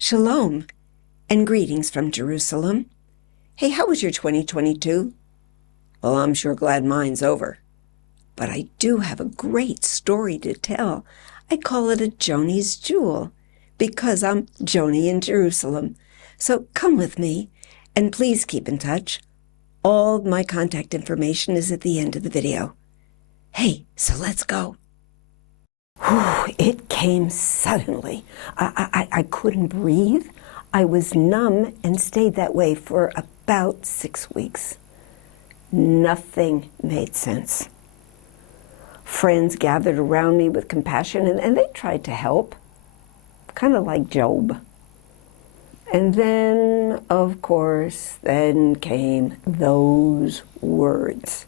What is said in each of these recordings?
Shalom and greetings from Jerusalem. Hey, how was your 2022? Well, I'm sure glad mine's over. But I do have a great story to tell. I call it a Joni's Jewel because I'm Joni in Jerusalem. So come with me and please keep in touch. All my contact information is at the end of the video. Hey, so let's go. Whew, it came suddenly. I couldn't breathe. I was numb and stayed that way for about 6 weeks. Nothing made sense. Friends gathered around me with compassion and they tried to help, kind of like Job. And then, of course, then came those words.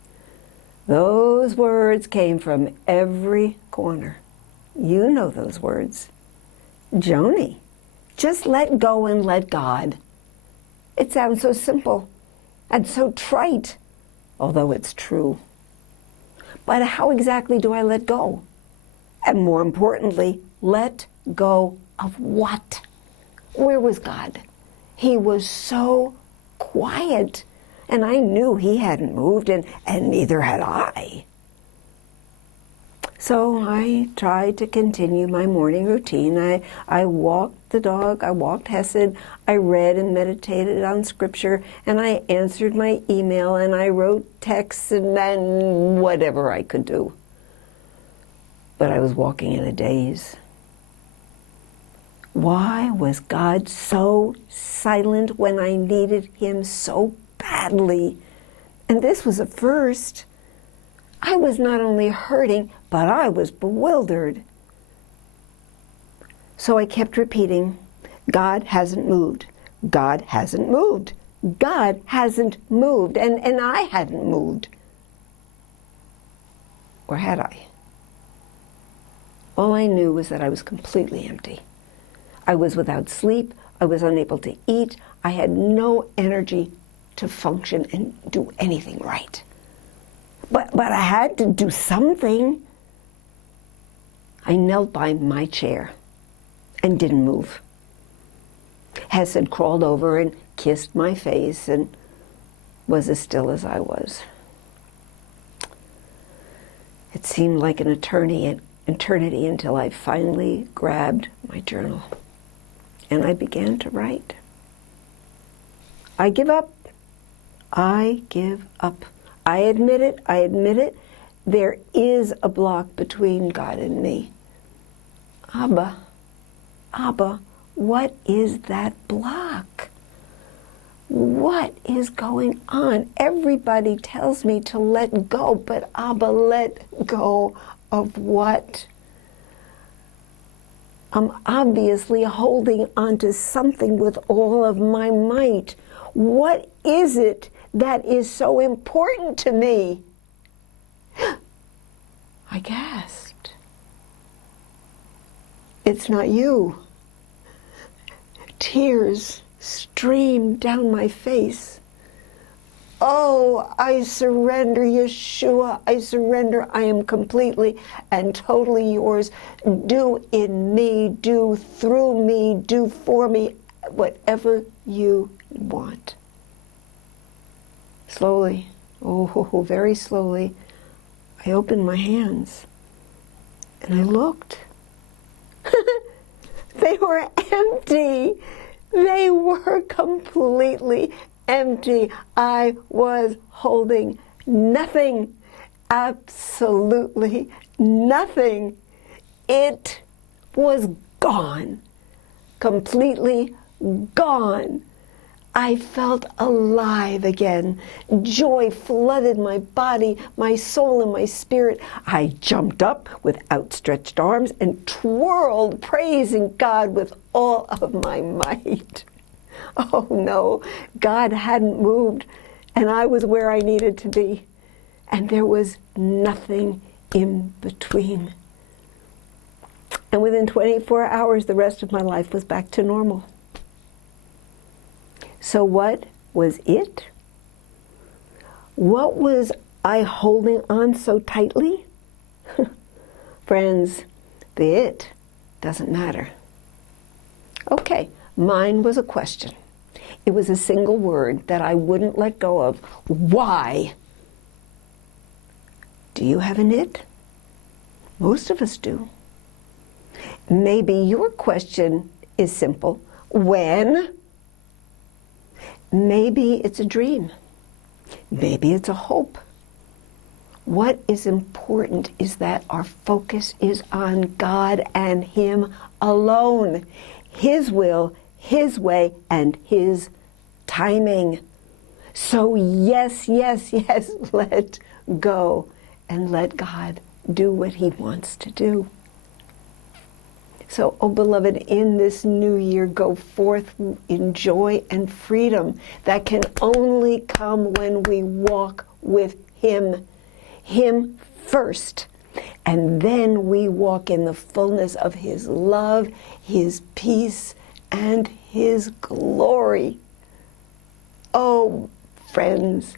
Those words came from every corner. You know those words. Joni, just let go and let God. It sounds so simple and so trite, although it's true. But how exactly do I let go? And more importantly, let go of what? Where was God? He was so quiet, and I knew he hadn't moved, and neither had I. So I tried to continue my morning routine. I walked the dog, I walked Hesed, I read and meditated on scripture, and I answered my email, and I wrote texts, and whatever I could do. But I was walking in a daze. Why was God so silent when I needed him so badly? And this was a first. I was not only hurting, but I was bewildered. So I kept repeating, God hasn't moved. God hasn't moved. God hasn't moved. And I hadn't moved. Or had I? All I knew was that I was completely empty. I was without sleep. I was unable to eat. I had no energy to function and do anything right. But I had to do something. I knelt by my chair and didn't move. Hesed crawled over and kissed my face and was as still as I was. It seemed like an eternity until I finally grabbed my journal and I began to write. I give up. I give up. I admit it, there is a block between God and me. Abba, what is that block? What is going on? Everybody tells me to let go, but Abba, let go of what? I'm obviously holding on to something with all of my might. What is it that is so important to me? I gasped. It's not you. Tears streamed down my face. Oh, I surrender, Yeshua. I surrender. I am completely and totally yours. Do in me, do through me, do for me, whatever you want. Slowly, oh, very slowly, I opened my hands and I looked. They were empty. They were completely empty. I was holding nothing, absolutely nothing. It was gone, completely gone. I felt alive again. Joy flooded my body, my soul, and my spirit. I jumped up with outstretched arms and twirled, praising God with all of my might. Oh no, God hadn't moved, and I was where I needed to be. And there was nothing in between. And within 24 hours, the rest of my life was back to normal. So what was it? What was I holding on so tightly? Friends, the it doesn't matter. Okay, Mine was a question. It was a single word that I wouldn't let go of. Why? Do you have an it? Most of us do. Maybe your question is simple. When? Maybe it's a dream. Maybe it's a hope. What is important is that our focus is on God and Him alone. His will, His way, and His timing. So yes, yes, yes, let go and let God do what He wants to do. So, oh beloved, in this new year, go forth in joy and freedom that can only come when we walk with Him. Him first. And then we walk in the fullness of His love, His peace, and His glory. Oh, friends,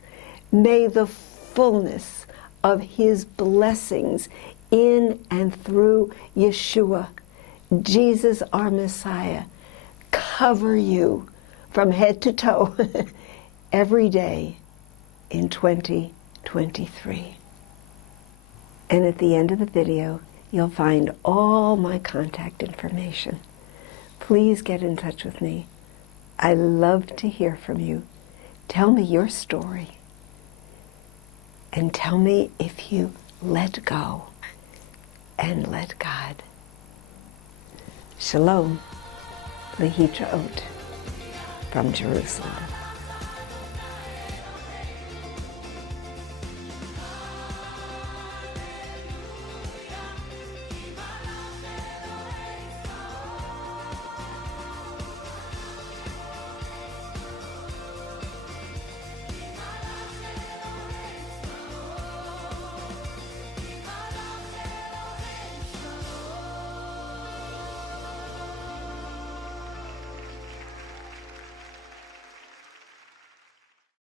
may the fullness of His blessings in and through Yeshua, Jesus our Messiah, cover you from head to toe every day in 2023. And at the end of the video, you'll find all my contact information. Please get in touch with me. I love to hear from you. Tell me your story. And tell me if you let go and let God. Shalom, Lehitraot from Jerusalem.